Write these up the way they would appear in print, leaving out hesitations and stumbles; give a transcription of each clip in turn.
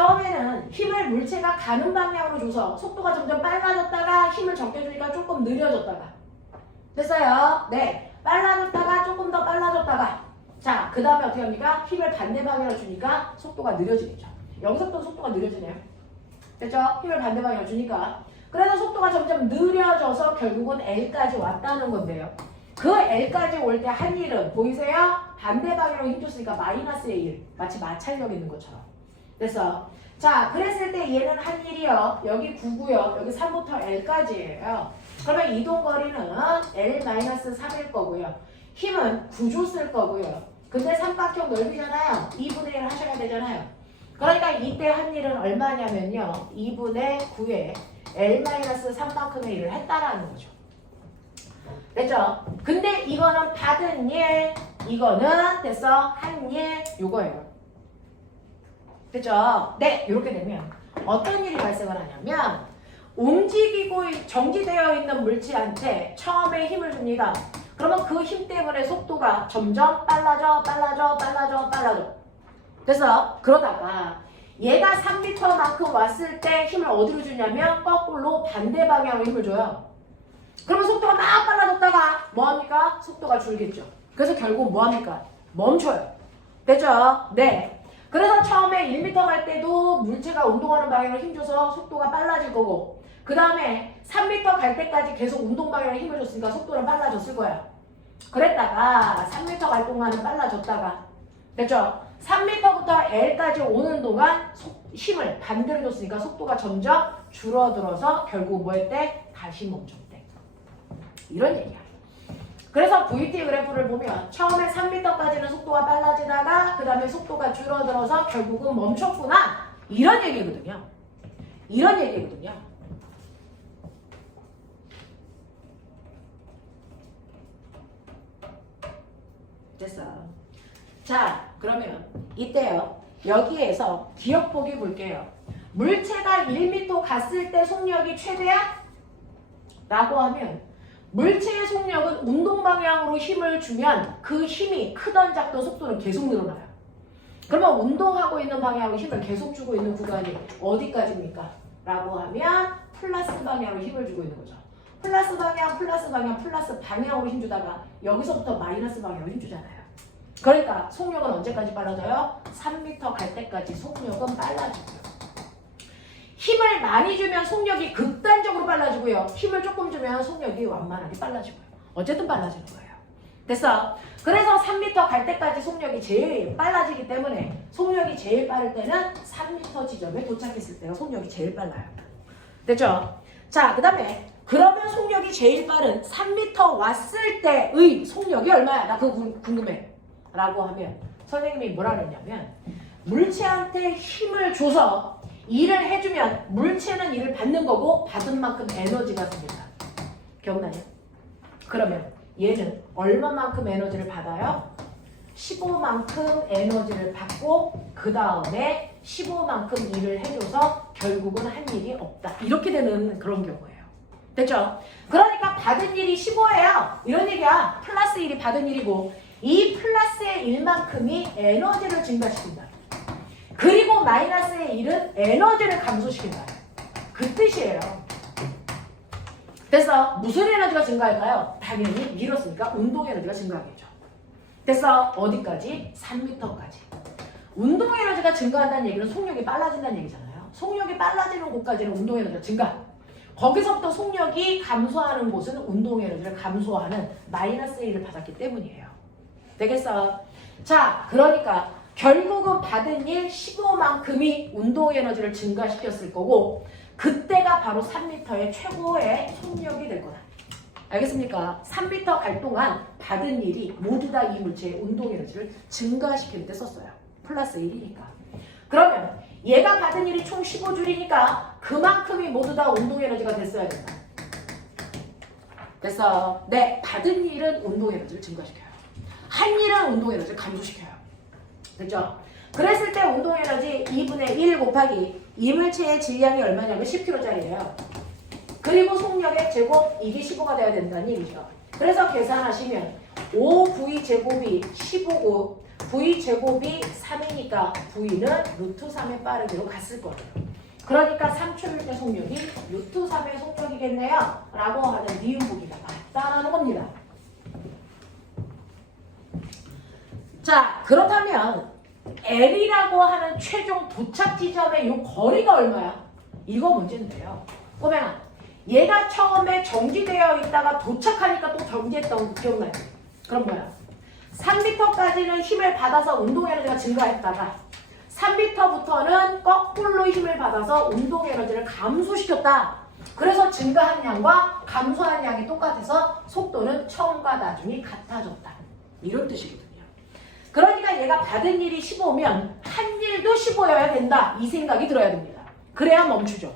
처음에는 힘을 물체가 가는 방향으로 줘서 속도가 점점 빨라졌다가 힘을 적게 주니까 조금 느려졌다가 됐어요? 네. 빨라졌다가 조금 더 빨라졌다가 자, 그 다음에 어떻게 합니까? 힘을 반대 방향으로 주니까 속도가 느려지겠죠. 여기서부터 속도가 느려지네요. 됐죠? 힘을 반대 방향으로 주니까 그래서 속도가 점점 느려져서 결국은 L까지 왔다는 건데요. 그 L까지 올 때 한 일은 보이세요? 반대 방향으로 힘줬으니까 마이너스의 1. 마치 마찰력 있는 것처럼. 됐어. 자, 그랬을 때 얘는 한 일이요. 여기 9고요. 여기 3부터 L까지예요. 그러면 이동거리는 L-3일 거고요. 힘은 9조 쓸 거고요. 근데 삼각형 넓이잖아요. 2분의 1 하셔야 되잖아요. 그러니까 이때 한 일은 얼마냐면요. 2분의 9에 L-3만큼의 1을 했다라는 거죠. 됐죠? 근데 이거는 받은 일, 이거는 됐어? 한 일, 요거예요. 됐죠? 네, 이렇게 되면 어떤 일이 발생을 하냐면 움직이고 정지되어 있는 물체한테 처음에 힘을 줍니다. 그러면 그 힘 때문에 속도가 점점 빨라져. 됐어? 그러다가 얘가 3m만큼 왔을 때 힘을 어디로 주냐면 거꾸로 반대 방향으로 힘을 줘요. 그러면 속도가 막 빨라졌다가 뭐합니까? 속도가 줄겠죠. 그래서 결국 뭐합니까? 멈춰요. 됐죠? 네. 그래서 처음에 1m 갈 때도 물체가 운동하는 방향으로 힘줘서 속도가 빨라질 거고 그 다음에 3m 갈 때까지 계속 운동 방향으로 힘을 줬으니까 속도는 빨라졌을 거야. 그랬다가 3m 갈 동안은 빨라졌다가 됐죠? 3m부터 L까지 오는 동안 힘을 반대로 줬으니까 속도가 점점 줄어들어서 결국 뭐 했대? 다시 멈췄대. 이런 얘기야. 그래서 VT 그래프를 보면 처음에 3m까지는 속도가 빨라지다가 그 다음에 속도가 줄어들어서 결국은 멈췄구나. 이런 얘기거든요. 이런 얘기거든요. 됐어. 자, 그러면 이때요. 여기에서 기억보기 볼게요. 물체가 1m 갔을 때 속력이 최대야? 라고 하면 물체의 속력은 운동 방향으로 힘을 주면 그 힘이 크던 작던 속도는 계속 늘어나요. 그러면 운동하고 있는 방향으로 힘을 계속 주고 있는 구간이 어디까지입니까? 라고 하면 플러스 방향으로 힘을 주고 있는 거죠. 플러스 방향으로 힘주다가 여기서부터 마이너스 방향으로 힘주잖아요. 그러니까 속력은 언제까지 빨라져요? 3m 갈 때까지 속력은 빨라지고요. 힘을 많이 주면 속력이 극단적으로 빨라지고요. 힘을 조금 주면 속력이 완만하게 빨라지고요. 어쨌든 빨라지는 거예요. 됐어? 그래서 3m 갈 때까지 속력이 제일 빨라지기 때문에 속력이 제일 빠를 때는 3m 지점에 도착했을 때가 속력이 제일 빨라요. 됐죠? 자, 그 다음에 그러면 속력이 제일 빠른 3m 왔을 때의 속력이 얼마야? 나 그거 궁금해. 라고 하면 선생님이 뭐라 그랬냐면 물체한테 힘을 줘서 일을 해주면 물체는 일을 받는 거고 받은 만큼 에너지가 생긴다. 기억나요? 그러면 얘는 얼마만큼 에너지를 받아요? 15만큼 에너지를 받고 그 다음에 15만큼 일을 해줘서 결국은 한 일이 없다. 이렇게 되는 그런 경우예요. 됐죠? 그러니까 받은 일이 15예요. 이런 얘기야. 플러스 1이 받은 일이고 이 플러스의 1만큼이 에너지를 증가시킨다. 그리고 마이너스의 1은 에너지를 감소시킨다. 그 뜻이에요. 됐어? 무슨 에너지가 증가할까요? 당연히 밀었으니까 운동 에너지가 증가하겠죠. 됐어? 어디까지? 3m까지. 운동 에너지가 증가한다는 얘기는 속력이 빨라진다는 얘기잖아요. 속력이 빨라지는 곳까지는 운동 에너지가 증가. 거기서부터 속력이 감소하는 곳은 운동 에너지를 감소하는 마이너스의 1을 받았기 때문이에요. 되겠어? 자, 그러니까 결국은 받은 일 15만큼이 운동 에너지를 증가시켰을 거고 그때가 바로 3m의 최고의 속력이 될 거다. 알겠습니까? 3m 갈 동안 받은 일이 모두 다 이 물체의 운동 에너지를 증가시킬 때 썼어요. 플러스 1이니까. 그러면 얘가 받은 일이 총 15줄이니까 그만큼이 모두 다 운동 에너지가 됐어야 된다. 됐어? 네, 받은 일은 운동 에너지를 증가시켜요. 한 일은 운동 에너지를 감소시켜요. 됐죠? 그랬을 때 운동 에너지 2분의 1 곱하기 이물체의 질량이 얼마냐면 10kg짜리예요. 그리고 속력의 제곱 이게 15가 돼야 된다는 얘기죠. 그래서 계산하시면 5V 제곱이 15고 V제곱이 3이니까 V는 루트 3의 빠르기로 갔을 거예요. 그러니까 3초일 때 속력이 루트 3의 속력이겠네요. 라고 하는 니은 보기가 맞다라는 겁니다. 자, 그렇다면 L이라고 하는 최종 도착 지점의 이 거리가 얼마야? 이거 문제인데요. 꼬맹아, 얘가 처음에 정지되어 있다가 도착하니까 또 정지했던 거 기억나요? 그럼 뭐야? 3m까지는 힘을 받아서 운동 에너지가 증가했다가 3m부터는 거꾸로 힘을 받아서 운동 에너지를 감소시켰다. 그래서 증가한 양과 감소한 양이 똑같아서 속도는 처음과 나중이 같아졌다. 이런 뜻이거든요. 그러니까 얘가 받은 일이 15면 한 일도 15여야 된다. 이 생각이 들어야 됩니다. 그래야 멈추죠.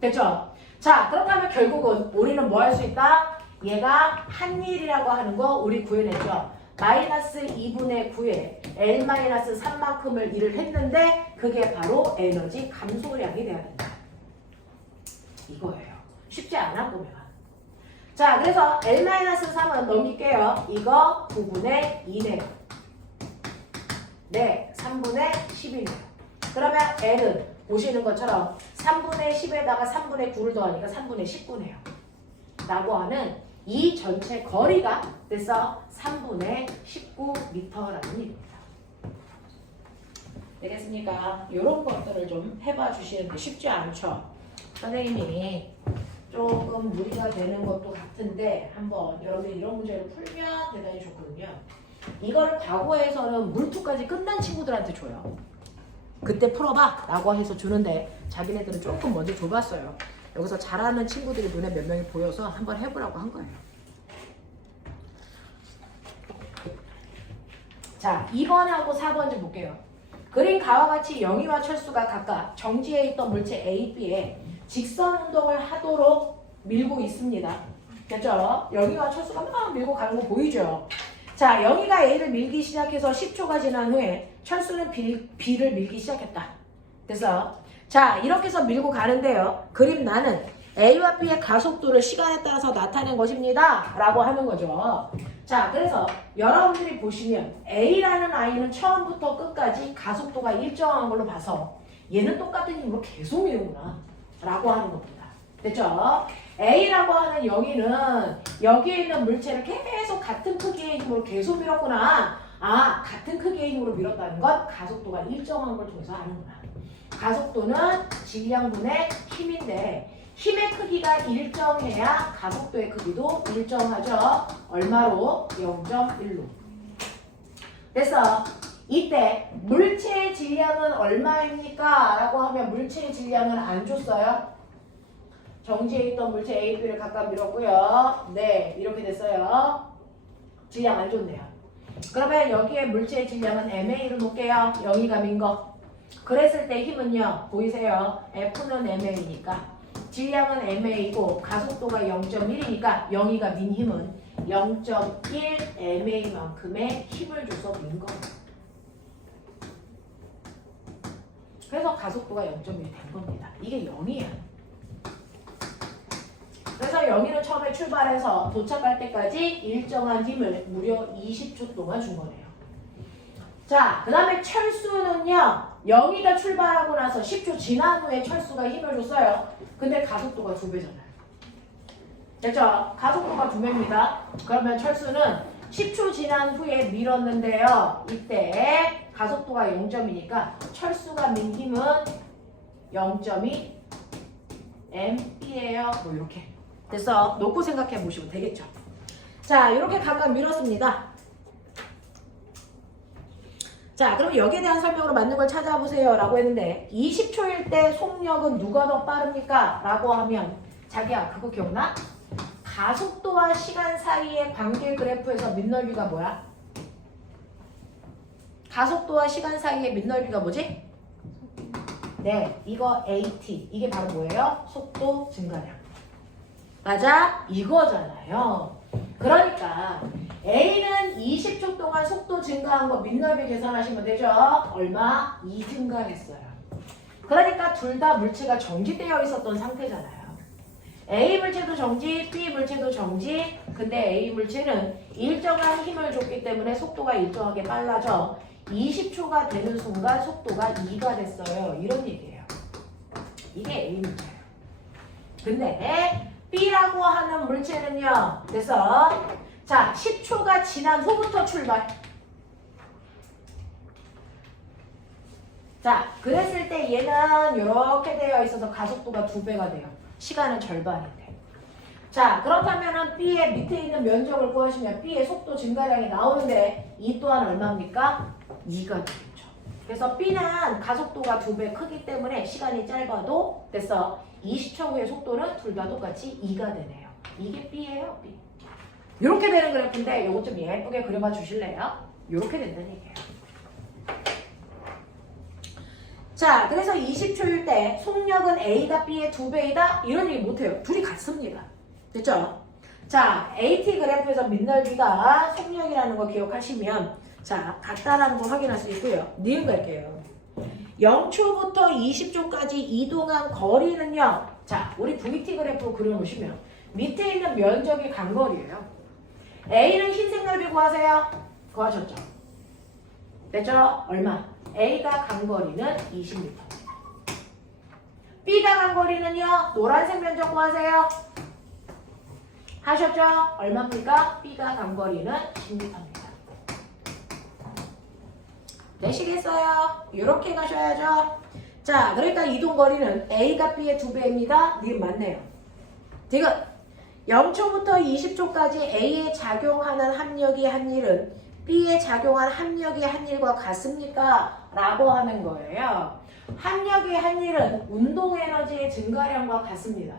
됐죠? 자, 그렇다면 결국은 우리는 뭐 할 수 있다? 얘가 한 일이라고 하는 거 우리 구해냈죠. 마이너스 2분의 9에 L-3만큼을 일을 했는데 그게 바로 에너지 감소량이 돼야 된다. 이거예요. 쉽지 않아 보면. 자, 그래서 L-3은 넘길게요. 이거 9분의 2네요. 네, 3분의 10이네요. 그러면 L은 보시는 것처럼 3분의 10에다가 3분의 9를 더하니까 3분의 19네요. 라고 하는 이 전체 거리가 그래서 3분의 19m라는 일입니다. 되겠습니까? 이런 것들을 좀 해봐 주시는데 쉽지 않죠? 선생님이 조금 무리가 되는 것도 같은데 한번 여러분이 이런 문제를 풀면 대단히 좋거든요. 이걸 과거에서는 물투까지 끝난 친구들한테 줘요. 그때 풀어봐 라고 해서 주는데 자기네들은 조금 먼저 줘봤어요. 여기서 잘하는 친구들이 눈에 몇 명이 보여서 한번 해보라고 한 거예요. 자, 2번하고 4번 좀 볼게요. 그린 가와 같이 영희와 철수가 각각 정지해 있던 물체 A, B에 직선 운동을 하도록 밀고 있습니다. 됐죠? 영희와 철수가 막 밀고 가는 거 보이죠? 자, 영희가 A를 밀기 시작해서 10초가 지난 후에 철수는 B를 밀기 시작했다. 그래서 자, 이렇게 해서 밀고 가는데요. 그림 나는 A와 B의 가속도를 시간에 따라서 나타낸 것입니다. 라고 하는 거죠. 자, 그래서 여러분들이 보시면 A라는 아이는 처음부터 끝까지 가속도가 일정한 걸로 봐서 얘는 똑같은 힘으로 계속 미는구나. 라고 하는 겁니다. 됐죠? A라고 하는 영희는 여기에 있는 물체를 계속 같은 크기의 힘으로 계속 밀었구나. 아, 같은 크기의 힘으로 밀었다는 건 가속도가 일정한 걸 통해서 아는구나. 가속도는 질량분의 힘인데 힘의 크기가 일정해야 가속도의 크기도 일정하죠. 얼마로? 0.1로. 그래서 이때 물체의 질량은 얼마입니까? 라고 하면 물체의 질량은 안 줬어요. 정지해 있던 물체 A, B를 각각 밀었고요. 네, 이렇게 됐어요. 질량 안 줬네요. 그러면 여기에 물체의 질량은 MA로 놓을게요. 0이가 민 거. 그랬을 때 힘은요. 보이세요? F는 MA니까 질량은 MA이고 가속도가 0.1이니까 0이가 민 힘은 0.1 MA만큼의 힘을 줘서 민 거예요. 그래서 가속도가 0.1이 된 겁니다. 이게 0이야. 그래서 0이는 처음에 출발해서 도착할 때까지 일정한 힘을 무려 20초 동안 준 거네요. 자, 그 다음에 철수는요. 0이가 출발하고 나서 10초 지난 후에 철수가 힘을 줬어요. 근데 가속도가 2배잖아요. 됐죠? 가속도가 2배입니다. 그러면 철수는 10초 지난 후에 밀었는데요. 이때 가속도가 0.2니까 철수가 민 힘은 0.2 M이에요. 뭐 이렇게. 됐어. 놓고 생각해 보시면 되겠죠. 자, 이렇게 각각 밀었습니다. 자, 그럼 여기에 대한 설명으로 맞는 걸 찾아보세요 라고 했는데 20초일 때 속력은 누가 더 빠릅니까? 라고 하면 자기야 그거 기억나? 가속도와 시간 사이의 관계 그래프에서 밑넓이가 뭐야? 가속도와 시간 사이의 밑넓이가 뭐지? 네, 이거 AT. 이게 바로 뭐예요? 속도 증가량. 맞아? 이거잖아요. 그러니까 A는 20초 동안 속도 증가한 거 밑넓이 계산하시면 되죠? 얼마? 2 증가했어요. 그러니까 둘 다 물체가 정지되어 있었던 상태잖아요. A 물체도 정지, B 물체도 정지. 근데 A 물체는 일정한 힘을 줬기 때문에 속도가 일정하게 빨라져 20초가 되는 순간 속도가 2가 됐어요. 이런 얘기예요. 이게 A 문제예요. 근데 B라고 하는 물체는요. 그래서 자 10초가 지난 후부터 출발. 자 그랬을 때 얘는 이렇게 되어 있어서 가속도가 2배가 돼요. 시간은 절반인데. 자 그렇다면은 B의 밑에 있는 면적을 구하시면 B의 속도 증가량이 나오는데 이 또한 얼마입니까? 2가 되겠죠. 그래서 B는 가속도가 2배 크기 때문에 시간이 짧아도 됐어. 20초 후의 속도는 둘 다 똑같이 2가 되네요. 이게 B예요. B. 이렇게 되는 그래프인데 이거 좀 예쁘게 그려봐 주실래요? 이렇게 된다는 얘기예요. 자 그래서 20초일 때 속력은 A가 B의 2배이다? 이런 얘기 못해요. 둘이 같습니다. 됐죠? 자 AT 그래프에서 민넓이가 속력이라는 거 기억하시면 자 같다라는 거 확인할 수 있고요. 니은 갈게요. 0초부터 20초까지 이동한 거리는요. 자 우리 VT 그래프 그려놓으시면 밑에 있는 면적이 간거리예요. A는 흰색 넓이 구하세요. 구하셨죠? 됐죠? 얼마? A가 간거리는 20m. B가 간거리는요. 노란색 면적 구하세요. 하셨죠? 얼마입니까? B가 간거리는 10m입니다. 되시겠어요? 이렇게 가셔야죠. 자, 그러니까 이동거리는 A가 B의 2배입니다. 네, 맞네요. 지금 0초부터 20초까지 A에 작용하는 합력이 한 일은 B에 작용한 합력이 한 일과 같습니까? 라고 하는 거예요. 합력이 한 일은 운동에너지의 증가량과 같습니다.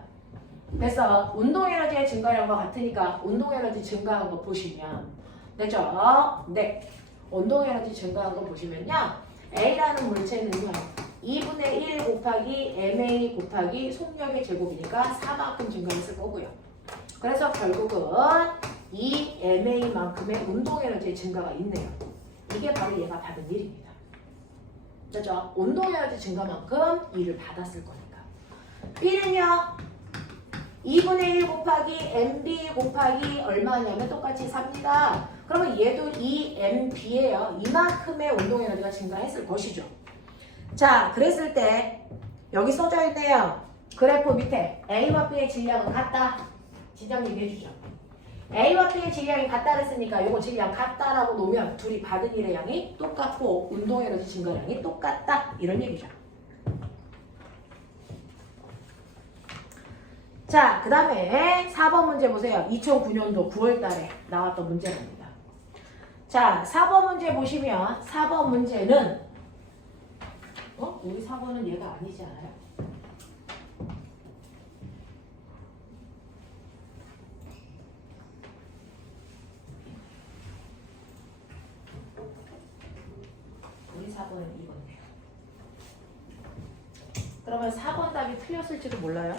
그래서 운동에너지의 증가량과 같으니까 운동에너지 증가한 거 보시면 됐죠? 네. 운동에너지 증가한 거 보시면요. A라는 물체는요. 2분의 1 곱하기 MA 곱하기 속력의 제곱이니까 4만큼 증가했을 거고요. 그래서 결국은 이 MA만큼의 운동에너지의 증가가 있네요. 이게 바로 얘가 받은 일입니다. 그렇죠? 운동에너지 증가만큼 일을 받았을 거니까. B는요. 2분의 1 곱하기 MB 곱하기 얼마냐면 똑같이 4입니다. 그러면 얘도 2MB예요. 이만큼의 운동에너지가 증가했을 것이죠. 자, 그랬을 때 여기 써져 있네요. 그래프 밑에 A와 B의 질량은 같다. 지정 얘기해주죠. A와 B의 질량이 같다 그랬으니까 이거 질량 같다라고 놓으면 둘이 받은 일의 양이 똑같고 운동에너지 증가량이 똑같다. 이런 얘기죠. 자, 그 다음에 4번 문제 보세요. 2009년도 9월 달에 나왔던 문제랍니다. 자, 4번 문제 보시면 4번 문제는 우리 4번은 얘가 아니지 않아요? 우리 4번은 이건데요. 그러면 4번 답이 틀렸을지도 몰라요.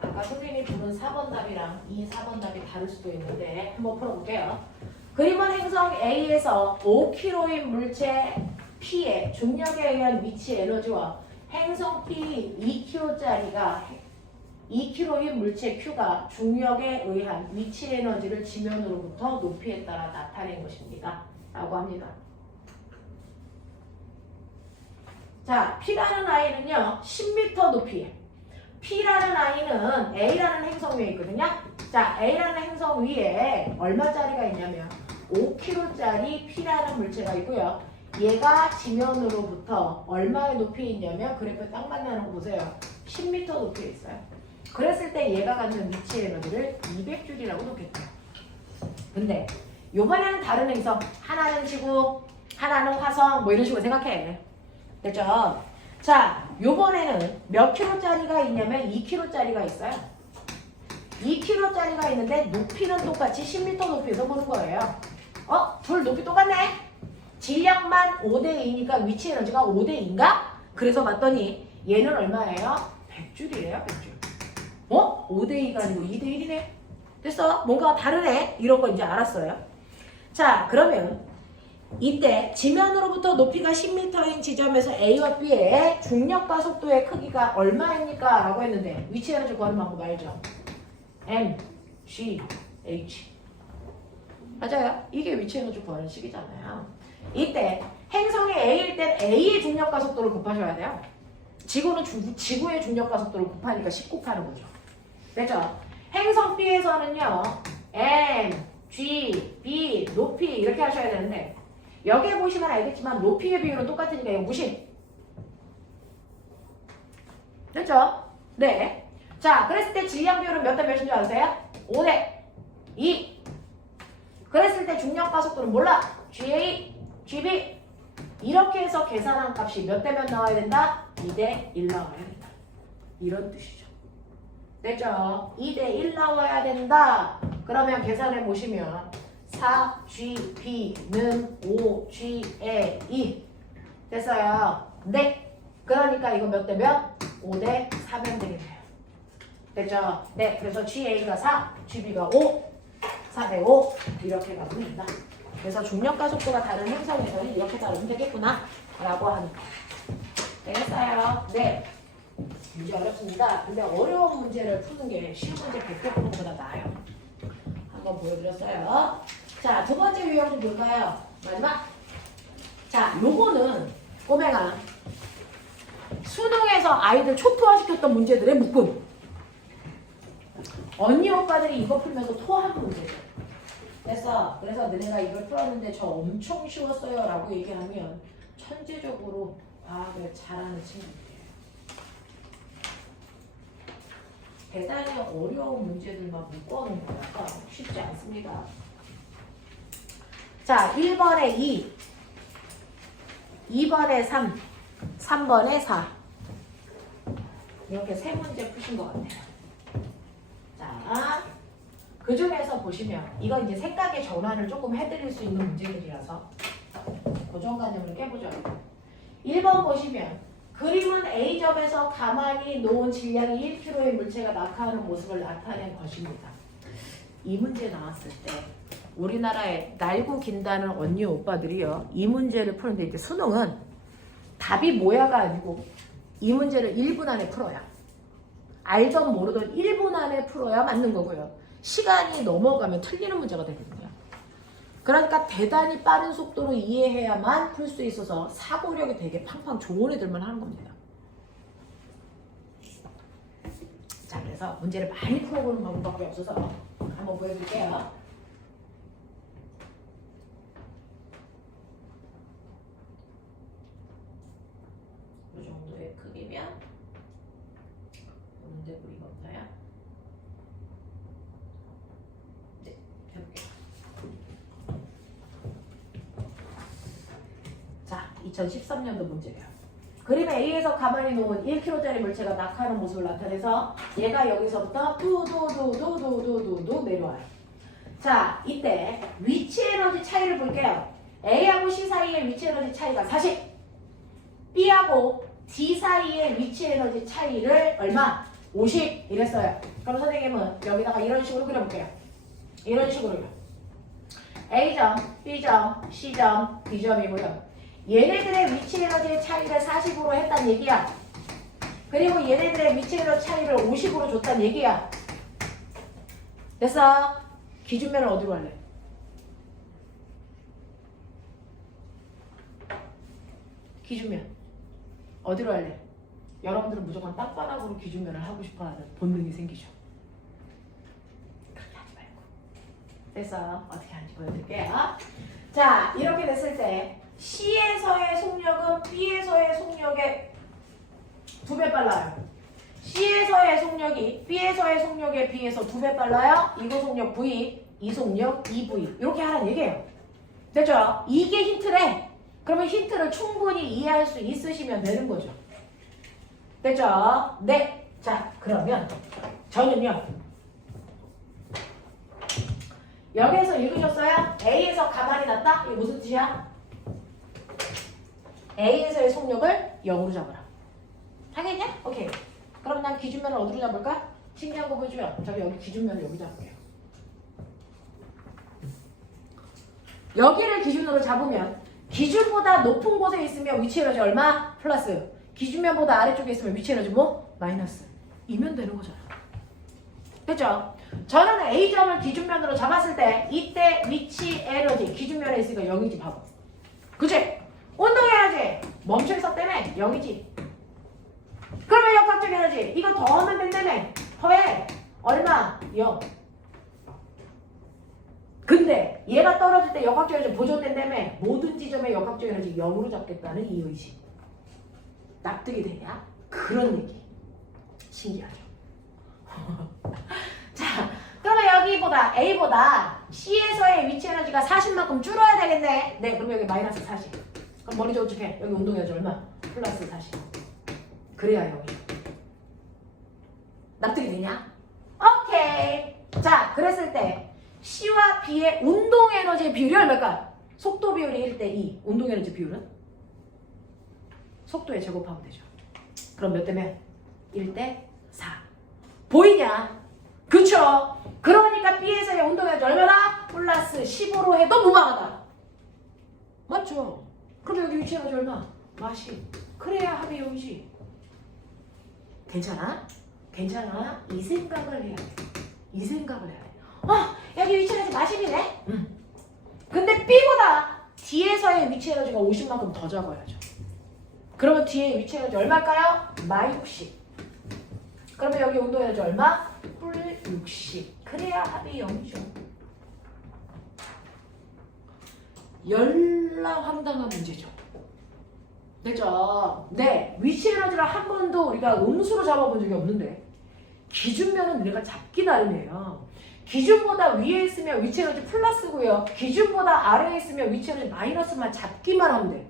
아까 선생님이 부른 4번 답이랑 이 4번 답이 다를 수도 있는데 한번 풀어볼게요. 그림은 행성 A에서 5kg인 물체 P의 중력에 의한 위치 에너지와 행성 P 2kg짜리가 2kg인 물체 Q가 중력에 의한 위치 에너지를 지면으로부터 높이에 따라 나타낸 것입니다. 라고 합니다. 자, P라는 아이는요 10m 높이에 P라는 아이는 A라는 행성 위에 있거든요. 자, A라는 행성 위에 얼마짜리가 있냐면 5kg짜리 P라는 물체가 있고요. 얘가 지면으로부터 얼마의 높이에 있냐면 그래프에 딱 만나는 거 보세요. 10m 높이에 있어요. 그랬을 때 얘가 갖는 위치 에너지를 200줄이라고 놓겠죠. 근데 요번에는 다른 행성, 하나는 지구, 하나는 화성 뭐 이런 식으로 생각해. 됐죠? 자, 요번에는 몇 킬로짜리가 있냐면 2킬로짜리가 있어요. 2킬로짜리가 있는데 높이는 똑같이 10m 높이에서 보는 거예요. 둘 높이 똑같네? 질량만 5대2니까 위치 에너지가 5대2인가? 그래서 봤더니 얘는 얼마예요? 100줄이에요, 100줄. 5대2가 아니고 2대1이네? 됐어? 뭔가 다르네? 이런 거 이제 알았어요. 자, 그러면 이때 지면으로부터 높이가 10m인 지점에서 A와 B의 중력과 속도의 크기가 얼마입니까? 라고 했는데 위치 에너지 구하는 방법 알죠? M, G, H 맞아요. 이게 위치 에너지 구하는 식이잖아요. 이때 행성이 A일 땐 A의 중력 가속도를 곱하셔야 돼요. 지구는 지구의 중력 가속도를 곱하니까 10 곱하는 거죠. 됐죠? 행성 B에서는요. M, G, B, 높이 이렇게 하셔야 되는데 여기에 보시면 알겠지만 높이의 비율은 똑같으니까 이거 무시. 됐죠? 네. 자, 그랬을 때 질량 비율은 몇 대 몇인 줄 아세요? 5대 2. 그랬을 때 중력 가속도는 몰라. GA, GB. 이렇게 해서 계산한 값이 몇 대 몇 나와야 된다? 2대 1 나와야 된다. 이런 뜻이죠. 됐죠? 2대 1 나와야 된다. 그러면 계산해 보시면 4GB는 5G에 2. 됐어요? 네. 그러니까 이거 몇 대 몇? 5대 4면 되겠네요. 됐죠? 네. 그래서 GA가 4, GB가 5, 4대 5 이렇게 가면 된다. 그래서 중력 가속도가 다른 행성에서는 이렇게 다루면 되겠구나 라고 하는 거. 되겠어요? 네. 문제 어렵습니다. 근데 어려운 문제를 푸는 게 쉬운 문제 100개 푸는 것보다 나아요. 한번 보여드렸어요. 자, 두 번째 유형 좀 볼까요? 마지막. 자, 요거는 꼬맹아 수능에서 아이들 초토화시켰던 문제들의 묶음. 언니 오빠들이 이거 풀면서 토한 문제죠. 됐어. 그래서 너네가 이걸 풀었는데 저 엄청 쉬웠어요 라고 얘기하면 천재적으로 과학을 잘하는 친구들이에요. 대단히 어려운 문제들만 묶어놓은 거라서 쉽지 않습니다. 자, 1번에 2, 2번에 3, 3번에 4 이렇게 세 문제 푸신 것 같아요. 자, 그 중에서 보시면 이건 이제 생각의 전환을 조금 해드릴 수 있는 문제들이라서 고정관념을 깨보죠. 1번 보시면 그림은 A점에서 가만히 놓은 질량이 1kg의 물체가 낙하하는 모습을 나타낸 것입니다. 이 문제 나왔을 때 우리나라에 날고 긴다는 언니 오빠들이요. 이 문제를 푸는데 이제 수능은 답이 뭐야가 아니고 이 문제를 1분 안에 풀어야. 알던 모르던 1분 안에 풀어야 맞는 거고요. 시간이 넘어가면 틀리는 문제가 되거든요. 그러니까 대단히 빠른 속도로 이해해야만 풀 수 있어서 사고력이 되게 팡팡 좋은 애들만 하는 겁니다. 자, 그래서 문제를 많이 풀어보는 방법밖에 없어서 한번 보여드릴게요. 이 정도의 크기면 문제 부리가 없나요? 네, 해볼게요. 자, 2013년도 문제예요. 그림 A에서 가만히 놓은 1kg짜리 물체가 낙하하는 모습을 나타내서 얘가 여기서부터 두두두두두두두 내려와요. 자, 이때 위치 에너지 차이를 볼게요. A하고 C 사이의 위치 에너지 차이가 40. B하고 D 사이의 위치 에너지 차이를 얼마? 50 이랬어요. 그럼 선생님은 여기다가 이런 식으로 그려볼게요. 이런 식으로요. A점, B점, C점, D점이고요. 얘네들의 위치 에너지의 차이를 40으로 했단 얘기야. 그리고 얘네들의 위치 에너지 차이를 50으로 줬단 얘기야. 됐어? 기준면을 어디로 할래? 기준면 어디로 할래? 여러분들은 무조건 땅바닥으로 기준면을 하고 싶어하는 본능이 생기죠. 그렇게 하지 말고. 됐어? 어떻게 하는지 보여드릴게요. 자, 이렇게 됐을 때 C에서의 속력은 B에서의 속력의 2배 빨라요. C에서의 속력이 B에서의 속력에 비해서 2배 빨라요. 이거 속력 V, 이 속력 2V. 이렇게 하라는 얘기예요. 됐죠? 이게 힌트래. 그러면 힌트를 충분히 이해할 수 있으시면 되는 거죠. 됐죠? 네. 자, 그러면 저는요. 여기에서 읽으셨어요? A에서 가만히 놨다? 이게 무슨 뜻이야? A에서의 속력을 0으로 잡아라. 하겠냐? 오케이. 그럼 난 기준면을 어디로 잡을까? 신기한 거 보여주면 저기 여기 기준면을 여기 잡을게요. 여기를 기준으로 잡으면 기준보다 높은 곳에 있으면 위치 에너지 얼마? 플러스. 기준면보다 아래쪽에 있으면 위치 에너지 뭐? 마이너스. 이면 되는 거잖아. 그죠? 저는 A점을 기준면으로 잡았을 때 이때 위치 에너지 기준면에 있으니까 0이지 바보. 그치? 운동 에너지 멈춰 있었다며 0이지. 그러면 역학적 에너지 이거 더하면 된다며. 더해. 얼마? 0. 근데 얘가 떨어질 때 역학적 에너지 보존된다며. 모든 지점의 역학적 에너지 0으로 잡겠다는 이 의식. 납득이 되냐? 그런 얘기. 신기하죠? 자, 그러면 여기보다 A보다 C에서의 위치 에너지가 40만큼 줄어야 되겠네. 네, 그럼 여기 마이너스 40. 그럼 머리 좀 어떻게 해? 여기 운동 에너지 얼마? 플러스 40. 그래야 여기. 납득이 되냐? 오케이. 자, 그랬을 때 C와 B의 운동 에너지의 비율이 얼마일까? 속도 비율이 1대2. 운동 에너지 비율은? 속도에 제곱하면 되죠. 그럼 몇 대면? 1대4. 보이냐? 그쵸? 그러니까 B에서의 운동 에너지 얼마나? 플러스 15로 해도 무방하다. 맞죠? 그럼 여기 위치 에너지 얼마? 40. 그래야 합이 0이지. 괜찮아? 괜찮아? 이 생각을 해야 돼. 이 생각을 해야 돼. 여기 위치 에너지 40이네? 근데 B보다 D에서의 위치 에너지가 50만큼 더 적어야죠. 그러면 뒤에 위치 에너지 얼마일까요? -60. 그러면 여기 운동 에너지 얼마? 뿔 60. 그래야 합이 0이죠. 열나황당한 문제죠. 됐죠? 네, 위치 에너지를 한 번도 우리가 음수로 잡아본 적이 없는데 기준면은 우리가 잡기 나름이에요. 기준보다 위에 있으면 위치 에너지 플러스고요. 기준보다 아래에 있으면 위치 에너지 마이너스만 잡기만 하면 돼.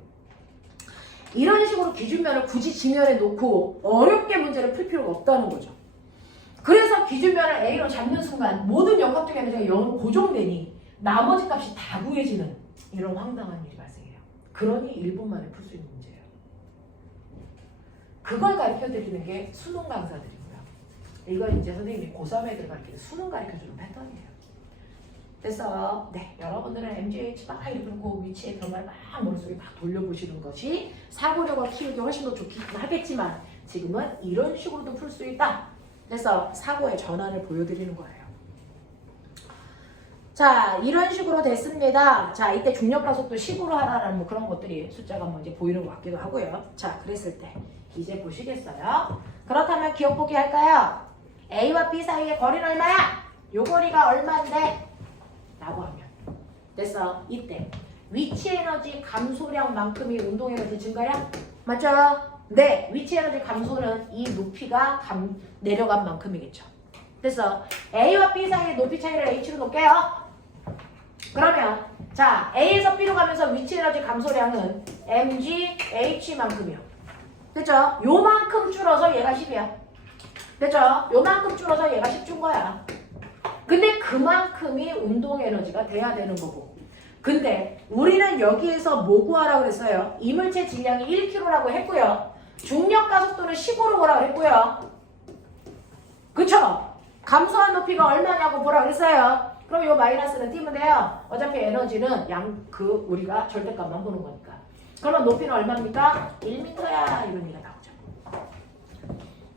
이런 식으로 기준면을 굳이 지면에 놓고 어렵게 문제를 풀 필요가 없다는 거죠. 그래서 기준면을 A로 잡는 순간 모든 역학적 에너지가 0으로 고정되니 나머지 값이 다 구해지는 이런 황당한 일이 발생해요. 그러니 1분 만에 풀 수 있는 문제예요. 그걸 가르쳐드리는 게 수능 강사들이고요. 이건 이제 선생님이 고3 애들 가르치는 수능 가르쳐주는 패턴이에요. 그래서 네, 여러분들은 MGH 막 이렇게 그 위치의 변화를 막 머릿속에 막 돌려보시는 것이 사고력을 키우기 훨씬 더 좋긴 하겠지만 지금은 이런 식으로도 풀 수 있다. 그래서 사고의 전환을 보여드리는 거예요. 자, 이런 식으로 됐습니다. 자, 이때 중력 가속도 10으로 하라는 뭐 그런 것들이 숫자가 뭐 이제 보이는 것 같기도 하고요. 자, 그랬을 때 이제 보시겠어요? 그렇다면 기억 보기 할까요? A와 B 사이의 거리는 얼마야? 요 거리가 얼마인데? 라고 하면 됐어. 이때 위치 에너지 감소량만큼이 운동 에너지 증가량? 맞죠? 네, 위치 에너지 감소는 이 높이가 내려간 만큼이겠죠. 그래서 A와 B 사이의 높이 차이를 H로 놓을게요. 그러면 자, A에서 B로 가면서 위치 에너지 감소량은 mg h만큼이요. 됐죠? 요만큼 줄어서 얘가 10이야. 됐죠? 요만큼 줄어서 얘가 10 준 거야. 근데 그만큼이 운동 에너지가 돼야 되는 거고. 근데 우리는 여기에서 뭐 구하라고 그랬어요? 이물체 질량이 1kg라고 했고요. 중력 가속도는 15로 보라고 했고요. 그쵸? 감소한 높이가 얼마냐고 보라고 그랬어요. 그럼 요 마이너스는 띄면 돼요. 어차피 에너지는 우리가 절대값만 보는 거니까. 그러면 높이는 얼마입니까? 1m야. 이런 얘기가 나오죠.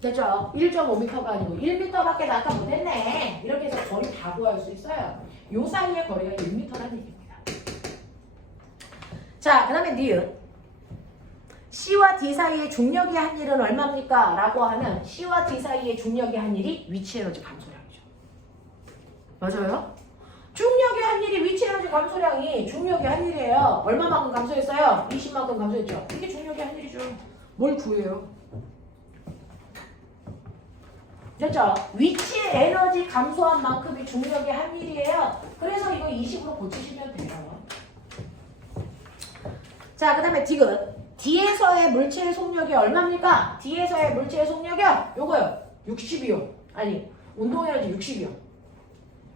됐죠? 1.5m가 아니고 1m밖에 나가 못했네. 이렇게 해서 거리 다 구할 수 있어요. 요 사이의 거리가 1m라는 얘기입니다. 자, 그 다음에 니은. C와 D 사이의 중력이 한 일은 얼마입니까? 라고 하면 C와 D 사이의 중력이 한 일이 위치 에너지 감소량이죠. 맞아요? 중력이 한 일이 위치 에너지 감소량이 중력이 한 일이에요. 얼마만큼 감소했어요? 20만큼 감소했죠. 이게 중력이 한 일이죠. 뭘 구해요? 됐죠? 위치 에너지 감소한 만큼이 중력이 한 일이에요. 그래서 이거 20으로 고치시면 돼요. 자, 그 다음에 디귿. D에서의 물체의 속력이 얼마입니까? D에서의 물체의 속력이요? 요거요. 60이요. 아니, 운동 에너지 60이요.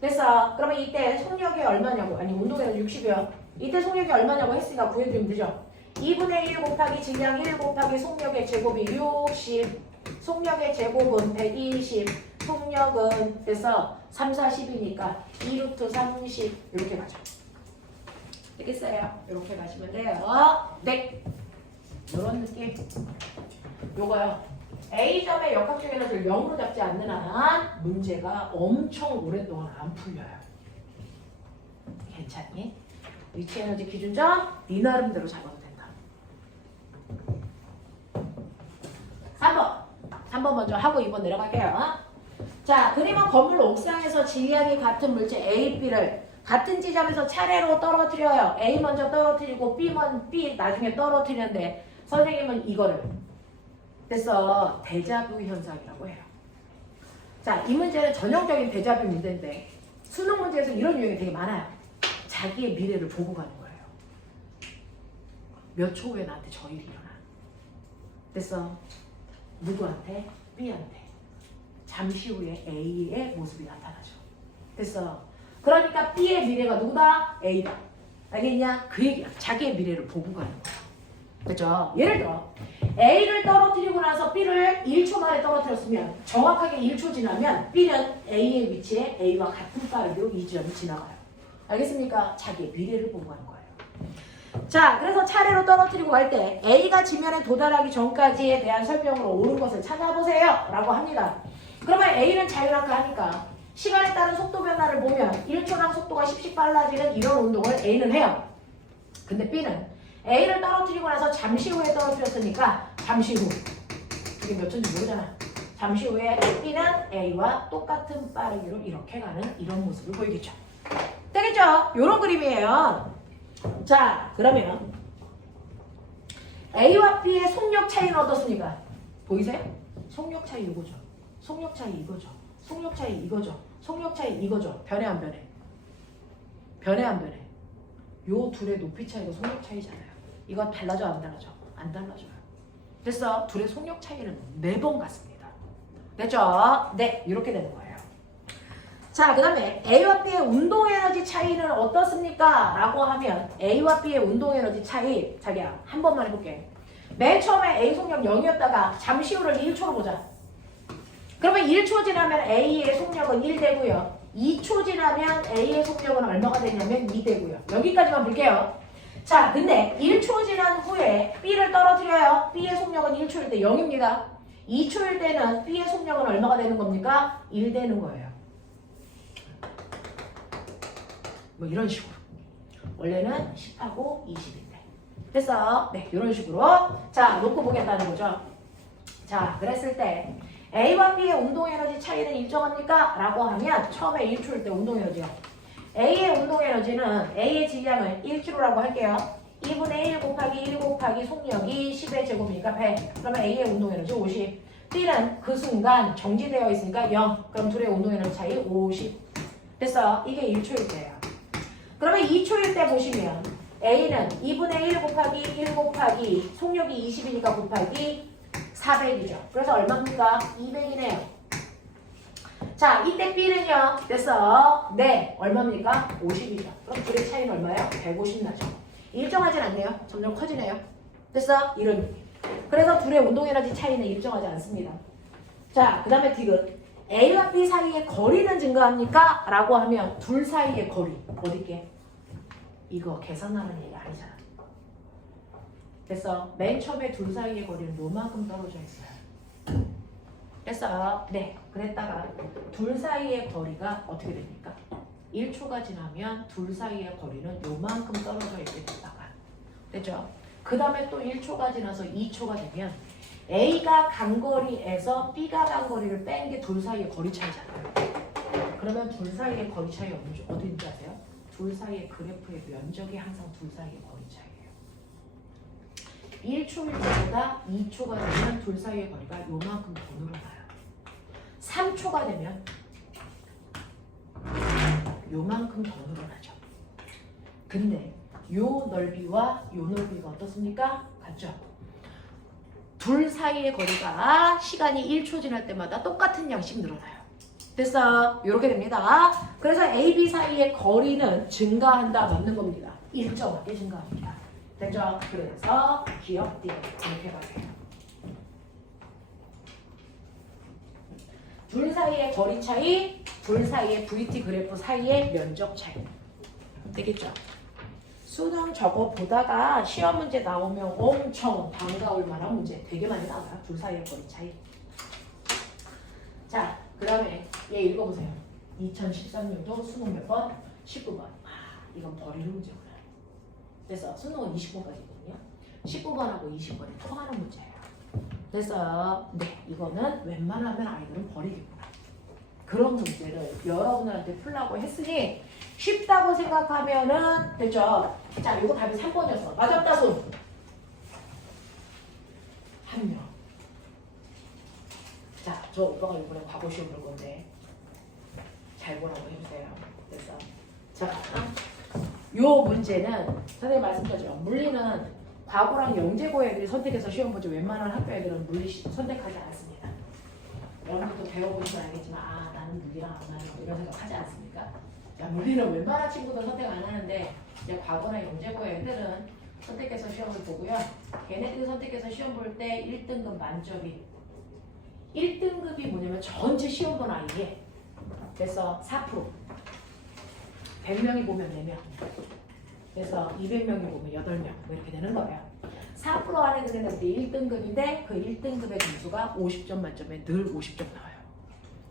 됐어. 그러면 이때 속력이 얼마냐고. 아니, 운동 에너지 60이요. 이때 속력이 얼마냐고 했으니까 구해드리면 되죠. 2분의 1 곱하기 질량 1 곱하기 속력의 제곱이 60. 속력의 제곱은 120. 속력은 됐어. 3, 40이니까 2루트 30. 이렇게 가죠. 되겠어요? 이렇게 가시면 돼요. 네. 이런 느낌. 요거요. A점의 역학적 에너지를 0으로 잡지 않는 한 문제가 엄청 오랫동안 안 풀려요. 괜찮니? 위치 에너지 기준점 네 나름대로 잡아도 된다. 3번 먼저 하고 2번 내려갈게요. 자, 그림은 건물 옥상에서 질량이 같은 물체 A, B를 같은 지점에서 차례로 떨어뜨려요. A 먼저 떨어뜨리고 B 나중에 떨어뜨리는데 선생님은 이거를 그래서 데자뷰 현상이라고 해요. 자, 이 문제는 전형적인 데자뷰 문제인데 수능 문제에서 이런 유형이 되게 많아요. 자기의 미래를 보고 가는 거예요. 몇 초 후에 나한테 저 일이 일어나. 그래서 누구한테? B한테. 잠시 후에 A의 모습이 나타나죠. 됐어. 그러니까 B의 미래가 누구다? A다. 알겠냐? 그 얘기야. 자기의 미래를 보고 가는 거야. 그죠? 예를 들어 A를 떨어뜨리고 나서 B를 1초 만에 떨어뜨렸으면 정확하게 1초 지나면 B는 A의 위치에 A와 같은 빠르기로 이 지점을 지나가요. 알겠습니까? 자기의 미래를 보고 가는 거예요. 자, 그래서 차례로 떨어뜨리고 갈 때 A가 지면에 도달하기 전까지에 대한 설명으로 옳은 것을 찾아보세요 라고 합니다. 그러면 A는 자유낙하하니까 시간에 따른 속도 변화를 보면 1초당 속도가 10씩 빨라지는 이런 운동을 A는 해요. 근데 B는 A를 떨어뜨리고 나서 잠시 후에 떨어뜨렸으니까 잠시 후 이게 몇 초인지 모르잖아. 잠시 후에 B는 A와 똑같은 빠르기로 이렇게 가는 이런 모습을 보이겠죠. 되겠죠? 이런 그림이에요. 자, 그러면 A와 B의 속력 차이는 어떻습니까? 보이세요? 속력 차이 이거죠. 속력 차이 이거죠. 속력 차이 이거죠. 속력 차이 이거죠. 변해 안 변해? 변해 안 변해? 요 둘의 높이 차이가 속력 차이잖아요. 이거 달라져 안 달라져? 안 달라져요. 그래서 둘의 속력 차이는 매번 같습니다. 됐죠? 네, 이렇게 되는 거예요. 자, 그 다음에 A와 B의 운동에너지 차이는 어떻습니까? 라고 하면 A와 B의 운동에너지 차이 자기야 한 번만 해볼게. 맨 처음에 A 속력 0이었다가 잠시 후를 1초로 보자. 그러면 1초 지나면 A의 속력은 1 되고요. 2초 지나면 A의 속력은 얼마가 되냐면 2 되고요. 여기까지만 볼게요. 자, 근데 1초 지난 후에 B를 떨어뜨려요. B의 속력은 1초일 때 0입니다. 2초일 때는 B의 속력은 얼마가 되는 겁니까? 1 되는 거예요. 뭐 이런 식으로. 원래는 10하고 20인데. 됐어? 네, 이런 식으로. 자, 놓고 보겠다는 거죠. 자, 그랬을 때 A와 B의 운동에너지 차이는 일정합니까? 라고 하면 처음에 1초일 때 운동에너지요. A의 운동에너지는 A의 질량을 1kg라고 할게요. 2분의 1 곱하기 1 곱하기 속력이 10의 제곱이니까 100. 그러면 A의 운동에너지 50. B는 그 순간 정지되어 있으니까 0. 그럼 둘의 운동에너지 차이 50. 됐어? 이게 1초일 때예요. 그러면 2초일 때 보시면 A는 2분의 1 곱하기 1 곱하기 속력이 20이니까 곱하기 400이죠. 그래서 얼마입니까? 200이네요. 자, 이때 B는요. 됐어. 네. 얼마입니까? 50이죠. 그럼 둘의 차이는 얼마예요? 150 나죠. 일정하진 않네요. 점점 커지네요. 됐어? 이런 의미. 그래서 둘의 운동에너지 차이는 일정하지 않습니다. 자, 그 다음에 디귿. A와 B 사이의 거리는 증가합니까? 라고 하면 둘 사이의 거리. 어디게? 이거 계산하는 얘기 아니잖아. 됐어? 맨 처음에 둘 사이의 거리는 요만큼 떨어져 있어요. 됐어요? 네. 그랬다가 둘 사이의 거리가 어떻게 됩니까? 1초가 지나면 둘 사이의 거리는 요만큼 떨어져 있게 됐다가 됐죠? 그 다음에 또 1초가 지나서 2초가 되면 A가 간 거리에서 B가 간 거리를 뺀 게 둘 사이의 거리 차이잖아요. 그러면 둘 사이의 거리 차이 어딘지 아세요? 둘 사이의 그래프의 면적이 항상 둘 사이의 거리 차이예요. 1초일 때보다 2초가 되면 둘 사이의 거리가 요만큼 더 늘어나요. 3초가 되면 요만큼 더 늘어나죠. 근데 요 넓이와 요 넓이가 어떻습니까? 같죠? 둘 사이의 거리가 시간이 1초 지날 때마다 똑같은 양씩 늘어나요. 됐어? 이렇게 됩니다. 그래서 A, B 사이의 거리는 증가한다 맞는 겁니다. 일정하게 증가합니다. 됐죠? 그래서 기억 D 이렇게 가세요. 둘 사이의 거리 차이, 둘 사이의 VT 그래프 사이의 면적 차이. 되겠죠? 수능 저거 보다가 시험 문제 나오면 엄청 반가울 만한 문제 되게 많이 나와요. 둘 사이의 거리 차이. 자, 그 다음에 얘 읽어보세요. 2013년도 수능 몇 번? 19번. 이건 버리는 문제구나. 그래서 수능은 20번까지거든요. 19번하고 20번이 통하는 문제예요. 그래서 네, 이거는 웬만하면 아이들은 버리겠구나. 그런 문제를 여러분들한테 풀라고 했으니 쉽다고 생각하면은 됐죠? 자, 이거 답이 3번이었어. 맞았다 손. 한 명. 자, 저 오빠가 이번에 과거 시험 볼 건데 잘 보라고 해주세요. 그래서 자, 요 문제는 선생님 말씀드렸죠. 물리는 과거랑 영재고 애들이 선택해서 시험 보지 웬만한 학교 애들은 물리 선택하지 않습니다. 여러분도 배워보시면 알겠지만 나는 물리랑 안 하는 거 이런 생각 하지 않습니까? 자, 물리는 웬만한 친구들 선택 안 하는데 이제 과거나 영재고 애들은 선택해서 시험을 보고요. 걔네들이 선택해서 시험 볼 때 1등급 만점이 1등급이 뭐냐면 전체 시험 본 아이에 그래서 4% 100명이 보면 4명 그래서 200명이 보면 8명 이렇게 되는 거예요. 4% 안에 드는 애들이 1등급인데 그 1등급의 점수가 50점 만점에 늘 50점 나와요.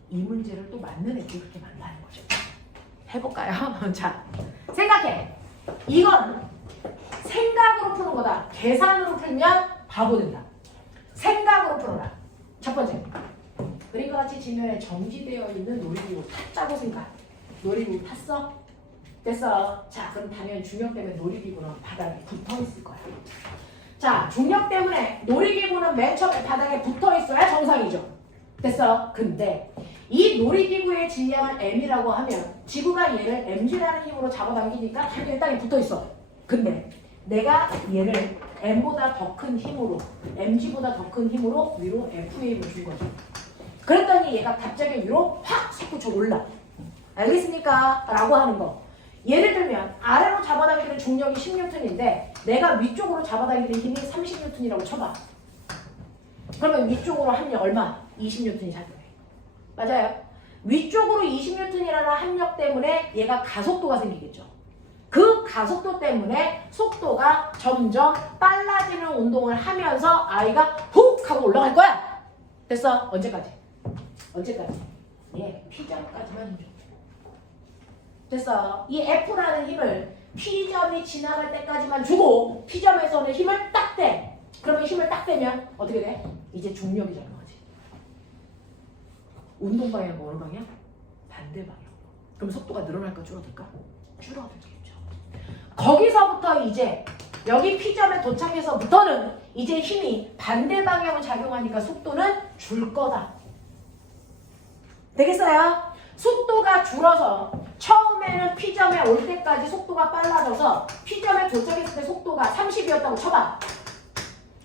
이 문제를 또 맞는 애들이 그렇게 많다는 거죠. 해볼까요? 자, 생각해. 이건 생각으로 푸는 거다. 계산으로 풀면 바보 된다. 생각으로 풀어라. 첫 번째, 그림과 같이 지면에 정지되어 있는 놀이기구 탔다고 생각. 놀이기구 탔어? 됐어. 자, 그럼 당연히 중력 때문에 놀이기구는 바닥에 붙어 있을 거야. 자, 중력 때문에 놀이기구는 맨 처음에 바닥에 붙어 있어야 정상이죠. 됐어. 근데 이 놀이기구의 질량을 m이라고 하면 지구가 얘를 mg라는 힘으로 잡아당기니까 당연히 땅에 붙어 있어. 근데 내가 얘를 m보다 더 큰 힘으로 mg보다 더 큰 힘으로 위로 FA를 준 거죠. 그랬더니 얘가 갑자기 위로 확 솟구쳐 올라. 알겠습니까? 라고 하는 거. 예를 들면 아래로 잡아당기는 중력이 10N인데 내가 위쪽으로 잡아당기는 힘이 30N이라고 쳐봐. 그러면 위쪽으로 합력 얼마? 20N이 작용해. 맞아요. 위쪽으로 20N이라는 합력 때문에 얘가 가속도가 생기겠죠. 그 가속도 때문에 속도가 점점 빨라지는 운동을 하면서 아이가 훅 하고 올라갈 거야. 됐어? 언제까지? 언제까지? 예, P점까지만 힘줘. 됐어? 이 F라는 힘을 P점이 지나갈 때까지만 주고 P점에서는 힘을 딱 대. 그러면 힘을 딱 대면 어떻게 돼? 이제 중력이 작용하지. 운동 방향 어느 방향? 반대 방향. 그럼 속도가 늘어날까 줄어들까? 줄어들겠죠. 거기서부터 이제 여기 P점에 도착해서부터는 이제 힘이 반대 방향으로 작용하니까 속도는 줄 거다. 되겠어요? 속도가 줄어서 처음에는 P점에 올 때까지 속도가 빨라져서 P점에 도착했을 때 속도가 30이었다고 쳐봐.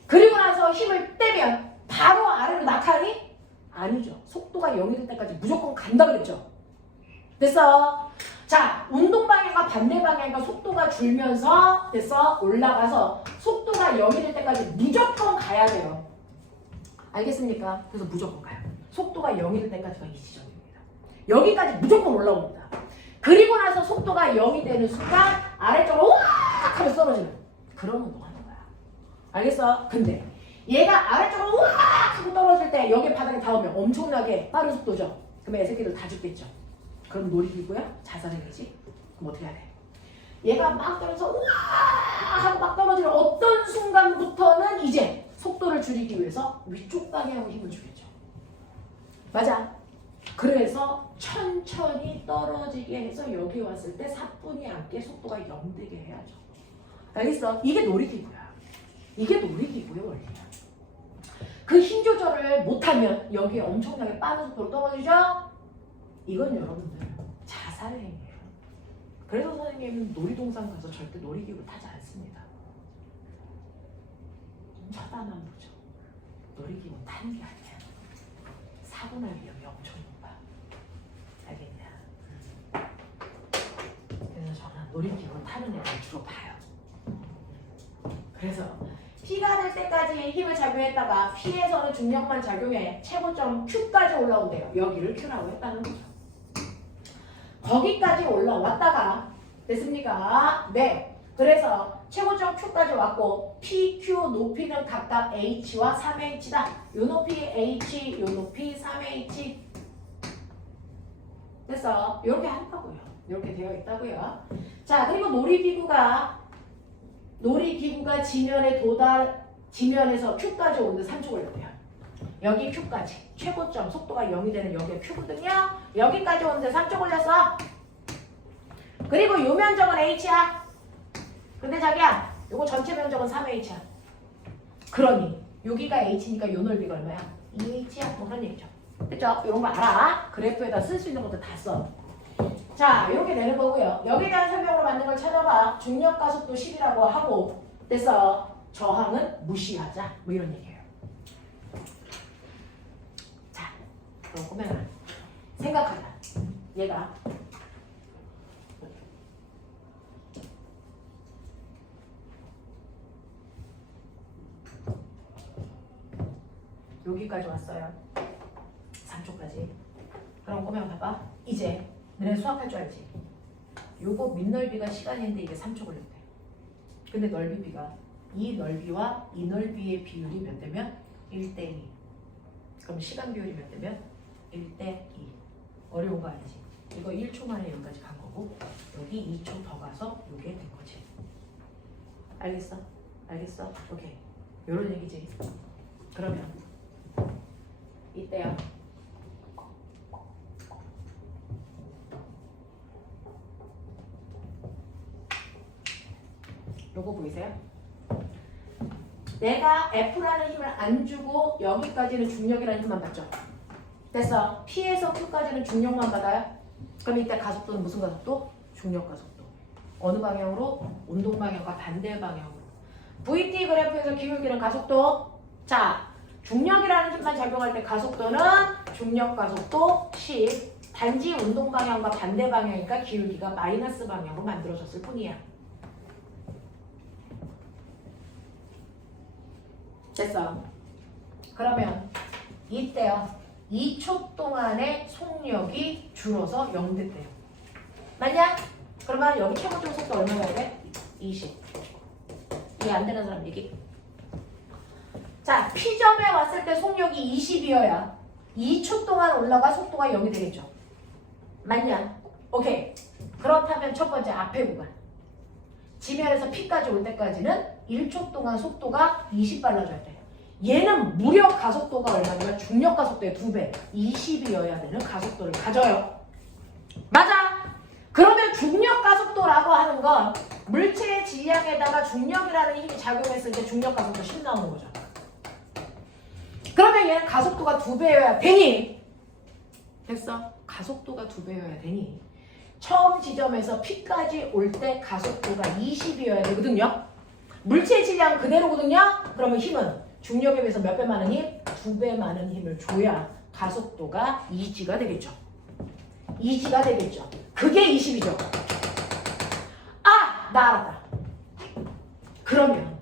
그리고 나서 힘을 떼면 바로 아래로 낙하니? 아니죠. 속도가 0이 될 때까지 무조건 간다 그랬죠. 됐어? 자, 운동 방향과 반대 방향과 속도가 줄면서 됐어? 올라가서 속도가 0이 될 때까지 무조건 가야 돼요. 알겠습니까? 그래서 무조건 가요. 속도가 0이 될 때까지가 이 지점입니다. 여기까지 무조건 올라옵니다. 그리고 나서 속도가 0이 되는 순간 아래쪽으로 우악 하면서 떨어지는 그런 운동하는 거야. 알겠어? 근데 얘가 아래쪽으로 우악 하고 떨어질 때 여기 바닥에 닿으면 엄청나게 빠른 속도죠. 그러면 애새끼들 다 죽겠죠. 그럼 놀이기구야? 자살행위지? 그럼 어떻게 해야 돼? 얘가 막 떨어져서 우와 하고 막 떨어지는 어떤 순간부터는 이제 속도를 줄이기 위해서 위쪽 방향으로 힘을 주겠죠. 맞아. 그래서 천천히 떨어지게 해서 여기 왔을 때 사뿐히 않게 속도가 0 되게 해야죠. 알겠어? 이게 놀이기구야. 이게 놀이기구의 원리야. 그 힘 조절을 못하면 여기에 엄청나게 빠른 속도로 떨어지죠? 이건 여러분들 자살행위예요. 그래서 선생님은 놀이동산 가서 절대 놀이기구 타지 않습니다. 쳐다만 보죠. 놀이기구 타는 게 아니야. 사고 날 위험이 엄청 높아. 알겠냐? 그래서 저는 놀이기구 타는 애들 주로 봐요. 그래서 P가 될 때까지 힘을 작용했다가 P에서는 중력만 작용해 최고점 Q까지 올라온대요. 여기를 Q라고 했다는 거죠. 거기까지 올라왔다가 됐습니까? 네. 그래서 최고점 Q까지 왔고 PQ 높이는 각각 H와 3H다. 요 높이 H, 요 높이 3H. 됐어. 이렇게 한다고요. 이렇게 되어 있다고요. 자, 그리고 놀이기구가 지면에서 Q까지 오는데 3초 걸렸대요. 여기 Q까지. 최고점 속도가 0이 되는 여기가 Q거든요. 여기까지 오는데 3초 걸렸어. 그리고 요 면적은 H야. 근데 자기야, 요거 전체 면적은 3H야. 그러니 여기가 H니까 요 넓이가 얼마야? 2H야. 뭐 그런 얘기죠. 그쵸? 이런 거 알아. 그래프에다 쓸 수 있는 것도 다 써. 자, 이렇게 되는 거고요. 여기에 대한 설명으로 만든 걸 찾아봐. 중력가속도 10이라고 하고 됐어. 저항은 무시하자. 뭐 이런 얘기예요. 자, 그럼 꼬맹아 생각하자. 얘가 여기까지 왔어요. 3초까지. 그럼 꼬맹아 봐봐. 이제 너네 수학할 줄 알지? 요거 밑넓이가 시간인데 이게 3초 걸렸대. 근데 넓이비가 이 넓이와 이 넓이의 비율이 몇 대면? 1대2. 그럼 시간 비율이 몇 대면? 1대2. 어려운 거 아니지? 이거 1초 만에 여기까지 간 거고 여기 2초 더 가서 요게 된 거지. 알겠어? 알겠어? 오케이. 요런 얘기지. 그러면 이때요. 요거 보이세요? 내가 F라는 힘을 안 주고 여기까지는 중력이라는 힘만 받죠. 됐어. P에서 Q까지는 중력만 받아요. 그럼 이때 가속도는 무슨 가속도? 중력 가속도. 어느 방향으로? 운동 방향과 반대 방향으로. VT 그래프에서 기울기는 가속도. 자, 중력이라는 힘만 작용할 때 가속도는 중력 가속도 10. 단지 운동 방향과 반대 방향이니까 기울기가 마이너스 방향으로 만들어졌을 뿐이야. 됐어. 그러면 이때요. 2초 동안의 속력이 줄어서 0 됐대요. 맞냐? 그러면 여기 최고점 속도 얼마나 돼? 20. 이해 안 되는 사람 얘기. 자, P점에 왔을 때 속력이 20이어야 2초 동안 올라가 속도가 0이 되겠죠. 맞냐? 오케이. 그렇다면 첫 번째 앞에 구간. 지면에서 P까지 올 때까지는 1초 동안 속도가 20 빨라져야 돼. 얘는 무려 가속도가 얼마냐면 중력 가속도의 2배, 20이어야 되는 가속도를 가져요. 맞아. 그러면 중력 가속도라고 하는 건 물체의 질량에다가 중력이라는 힘이 작용했을 때 중력 가속도 10 나오는 거죠. 그러면 얘는 가속도가 2배여야 되니? 됐어? 가속도가 2배여야 되니? 처음 지점에서 P까지 올 때 가속도가 20이어야 되거든요. 물체의 질량은 그대로거든요. 그러면 힘은 중력에 비해서 몇 배 많은 힘? 2배 많은 힘을 줘야 가속도가 2G가 되겠죠. 2G가 되겠죠. 그게 20이죠. 아! 나 알았다. 그러면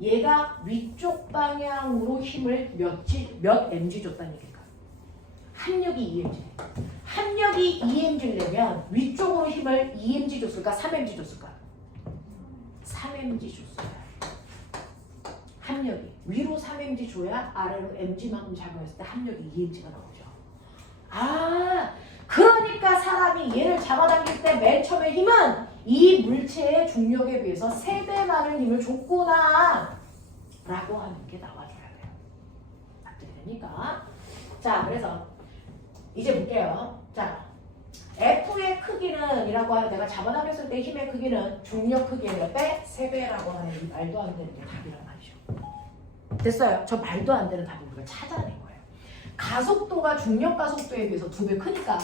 얘가 위쪽 방향으로 힘을 몇 mg 줬다는 얘기일까? 합력이 2mg. 합력이 2mg려면 위쪽으로 힘을 2mg 줬을까? 3mg 줬을까? 3mg 줬어요. 합력이. 위로 3mg 줘야 아래로 mg만큼 작용했을 때 합력이 2mg가 나오죠. 아, 그러니까 사람이 얘를 잡아당길 때 맨 처음에 힘은 이 물체의 중력에 비해서 3배 많은 힘을 줬구나 라고 하는 게 나와줘야 돼요. 납득이 됩니까? 자, 그래서 이제 볼게요. 자, F의 크기는 이라고 하는 내가 잡아당겼을 때 힘의 크기는 중력 크기의 몇 배? 3배라고 하는 이 말도 안 되는 게 답이란 말이죠. 됐어요. 저 말도 안 되는 답을 우리가 찾아낸 거예요. 가속도가 중력 가속도에 비해서 2배 크니까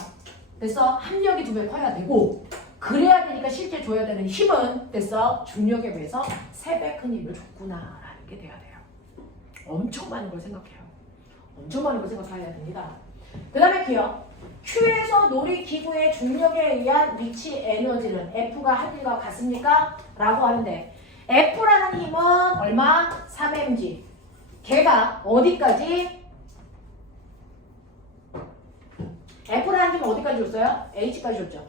됐어? 합력이 2배 커야 되고 그래야 되니까 실제 줘야 되는 힘은 됐어? 중력에 비해서 3배 큰 힘을 줬구나라는 게 돼야 돼요. 엄청 많은 걸 생각해요. 엄청 많은 걸 생각해야 됩니다. 그 다음에 기억. Q에서 놀이기구의 중력에 의한 위치 에너지는 F가 한 일과 같습니까? 라고 하는데 F라는 힘은 얼마? 3mg. 걔가 어디까지? F라는 힘은 어디까지 줬어요? H까지 줬죠.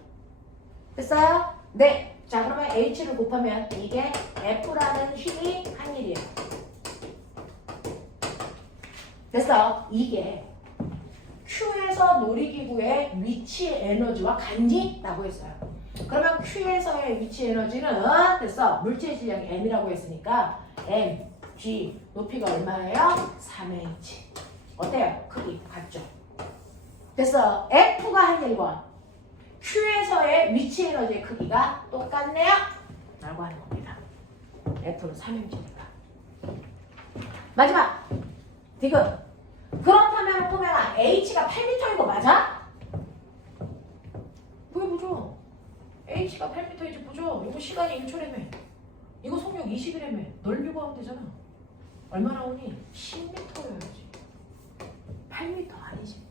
됐어요? 네. 자, 그러면 H를 곱하면 이게 F라는 힘이 한 일이에요. 됐어. 이게 Q에서 놀이기구의 위치 에너지와 같니? 라고 했어요. 그러면 Q에서의 위치 에너지는 됐어. 물체의 질량이 M이라고 했으니까 M, G 높이가 얼마예요? 3H. 어때요? 크기 같죠? 됐어. F가 한 1번. Q에서의 위치 에너지의 크기가 똑같네요? 라고 하는 겁니다. F는 3H니까. 마지막. 디귿. 그렇다면 보면 H가 8m인 거 맞아? 보여보죠. H가 8m인지 보죠. 이거 시간이 1초라며. 이거 속력 20이라며. 넓이 구하면 되잖아. 얼마 나오니? 10m여야지. 8m 아니지.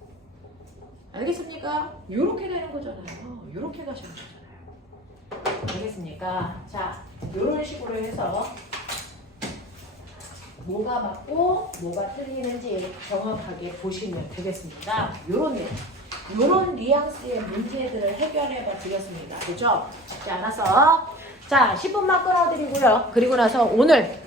알겠습니까? 요렇게 되는 거잖아요. 요렇게 가시면 되잖아요. 알겠습니까? 자, 요런 식으로 해서 뭐가 맞고 뭐가 틀리는지 정확하게 보시면 되겠습니다. 요런 뉘앙스의 문제들을 해결해 봐 드렸습니다. 그죠? 쉽지 않아서. 자, 10분만 끊어드리고요. 그리고 나서 오늘